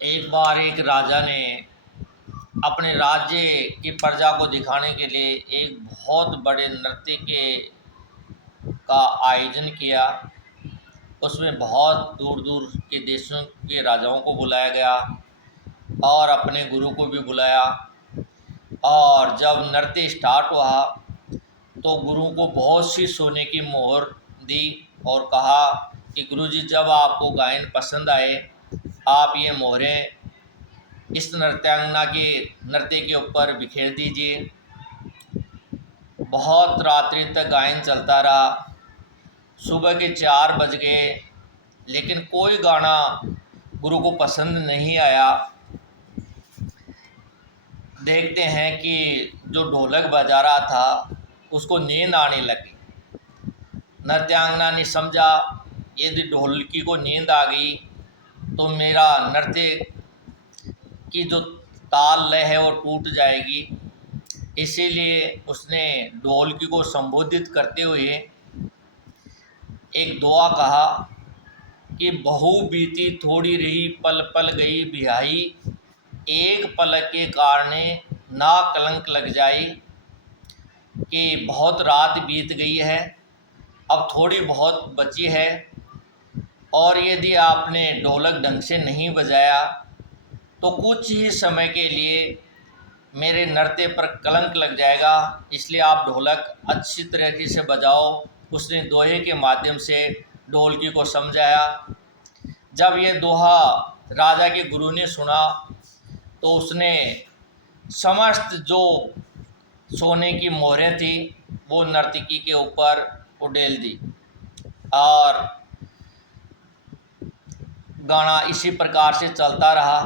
एक बार एक राजा ने अपने राज्य की प्रजा को दिखाने के लिए एक बहुत बड़े नृत्य का आयोजन किया। उसमें बहुत दूर दूर के देशों के राजाओं को बुलाया गया और अपने गुरु को भी बुलाया। और जब नृत्य स्टार्ट हुआ तो गुरु को बहुत सी सोने की मोहर दी और कहा कि गुरुजी, जब आपको गायन पसंद आए आप ये मोहरें इस नृत्यांगना के नृत्य के ऊपर बिखेर दीजिए। बहुत रात्रि तक गायन चलता रहा। सुबह के 4 बज गए लेकिन कोई गाना गुरु को पसंद नहीं आया। देखते हैं कि जो ढोलक बजा रहा था उसको नींद आने लगी। नृत्यांगना ने समझा यदि ढोलकी को नींद आ गई तो मेरा नृत्य की जो ताल लय है वो टूट जाएगी। इसीलिए उसने ढोलकी को संबोधित करते हुए एक दुआ कहा कि बहू बीती थोड़ी रही पल पल गई बिहाई, एक पलक के कारणे ना कलंक लग जाई। कि बहुत रात बीत गई है, अब थोड़ी बहुत बची है और यदि आपने ढोलक ढंग से नहीं बजाया तो कुछ ही समय के लिए मेरे नृत्य पर कलंक लग जाएगा, इसलिए आप ढोलक अच्छी तरीके से बजाओ। उसने दोहे के माध्यम से ढोलकी को समझाया। जब ये दोहा राजा के गुरु ने सुना तो उसने समस्त जो सोने की मोहरें थी वो नर्तकी के ऊपर उड़ेल दी और गाना इसी प्रकार से चलता रहा।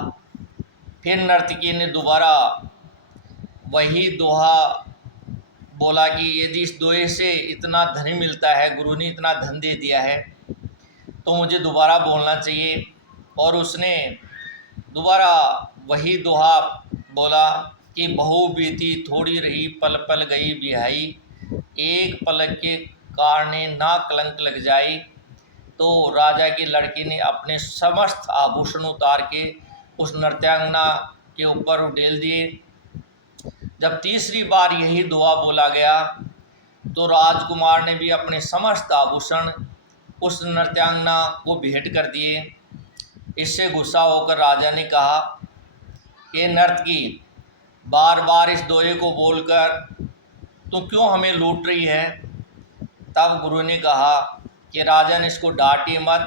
फिर नर्तकी ने दोबारा वही दोहा बोला कि यदि इस दोहे से इतना धन मिलता है, गुरु ने इतना धन दे दिया है, तो मुझे दोबारा बोलना चाहिए। और उसने दोबारा वही दोहा बोला कि बहू बीती थोड़ी रही पल पल गई बिहाई, एक पलक के कारणे ना कलंक लग जाई। तो राजा की लड़की ने अपने समस्त आभूषण उतार के उस नृत्यांगना के ऊपर उड़ेल दिए। जब तीसरी बार यही दुआ बोला गया तो राजकुमार ने भी अपने समस्त आभूषण उस नृत्यांगना को भेंट कर दिए। इससे गुस्सा होकर राजा ने कहा कि नर्तकी, बार बार इस दोहे को बोलकर तू क्यों हमें लूट रही है। तब गुरु ने कहा कि राजन, इसको डांटिए मत,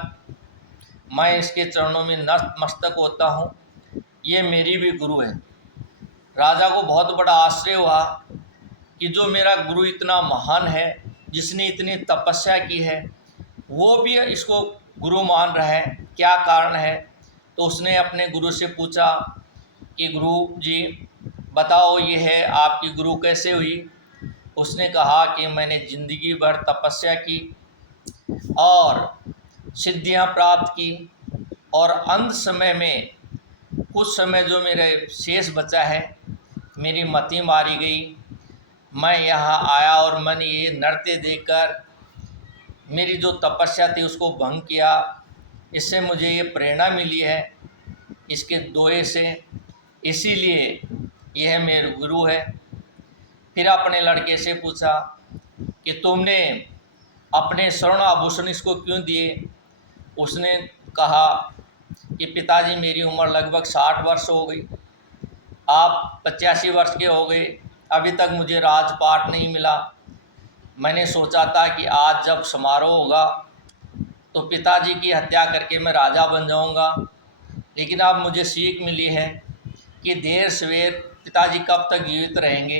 मैं इसके चरणों में नतमस्तक होता हूँ, ये मेरी भी गुरु है। राजा को बहुत बड़ा आश्चर्य हुआ कि जो मेरा गुरु इतना महान है, जिसने इतनी तपस्या की है, वो भी इसको गुरु मान रहा है, क्या कारण है। तो उसने अपने गुरु से पूछा कि गुरु जी बताओ, ये है आपकी गुरु कैसे हुई। उसने कहा कि मैंने ज़िंदगी भर तपस्या की और सिद्धियां प्राप्त की और अंत समय में कुछ समय जो मेरे शेष बचा है, मेरी मति मारी गई। मैं यहाँ आया और मैंने ये नृत्य देखकर मेरी जो तपस्या थी उसको भंग किया। इससे मुझे ये प्रेरणा मिली है इसके दोहे से, इसीलिए यह मेरे गुरु है। फिर अपने लड़के से पूछा कि तुमने अपने स्वर्ण आभूषण इसको क्यों दिए। उसने कहा कि पिताजी, मेरी उम्र लगभग 60 वर्ष हो गई, आप 85 वर्ष के हो गए, अभी तक मुझे राजपाट नहीं मिला। मैंने सोचा था कि आज जब समारोह होगा तो पिताजी की हत्या करके मैं राजा बन जाऊंगा, लेकिन अब मुझे सीख मिली है कि देर सवेर पिताजी कब तक जीवित रहेंगे,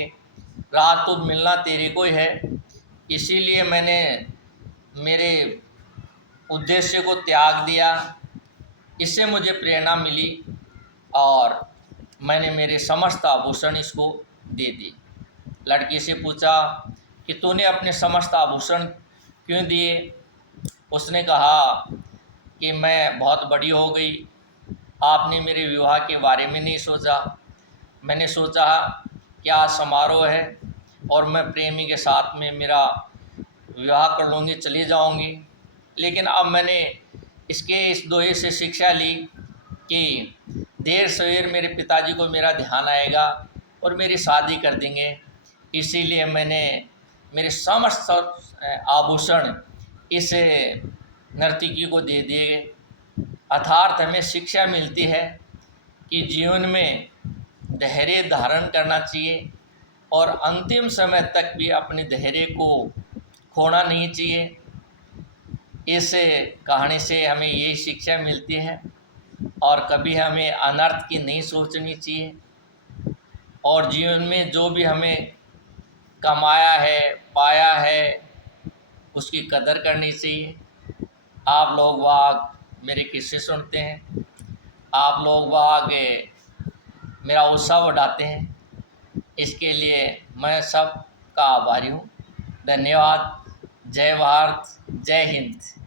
रात तो मिलना तेरे को ही है। इसीलिए मैंने मेरे उद्देश्य को त्याग दिया। इससे मुझे प्रेरणा मिली और मैंने मेरे समस्त आभूषण इसको दे दी। लड़की से पूछा कि तूने अपने समस्त आभूषण क्यों दिए। उसने कहा कि मैं बहुत बड़ी हो गई, आपने मेरे विवाह के बारे में नहीं सोचा। मैंने सोचा कि आज समारोह है और मैं प्रेमी के साथ में मेरा विवाह कर लूँगी, चली जाऊँगी, लेकिन अब मैंने इस दोहे से शिक्षा ली कि देर सवेर मेरे पिताजी को मेरा ध्यान आएगा और मेरी शादी कर देंगे। इसीलिए मैंने मेरे समस्त आभूषण इस नर्तकी को दे दिए। अर्थात हमें शिक्षा मिलती है कि जीवन में धैर्य धारण करना चाहिए और अंतिम समय तक भी अपने धैर्य को खोना नहीं चाहिए। इस कहानी से हमें ये शिक्षा मिलती है और कभी हमें अनर्थ की नहीं सोचनी चाहिए और जीवन में जो भी हमें कमाया है, पाया है, उसकी कदर करनी चाहिए। आप लोग वाग मेरे किस्से सुनते हैं, आप लोग वाग मेरा उत्साह बढ़ाते हैं, इसके लिए मैं सब का आभारी हूँ। धन्यवाद। जय भारत, जय हिंद।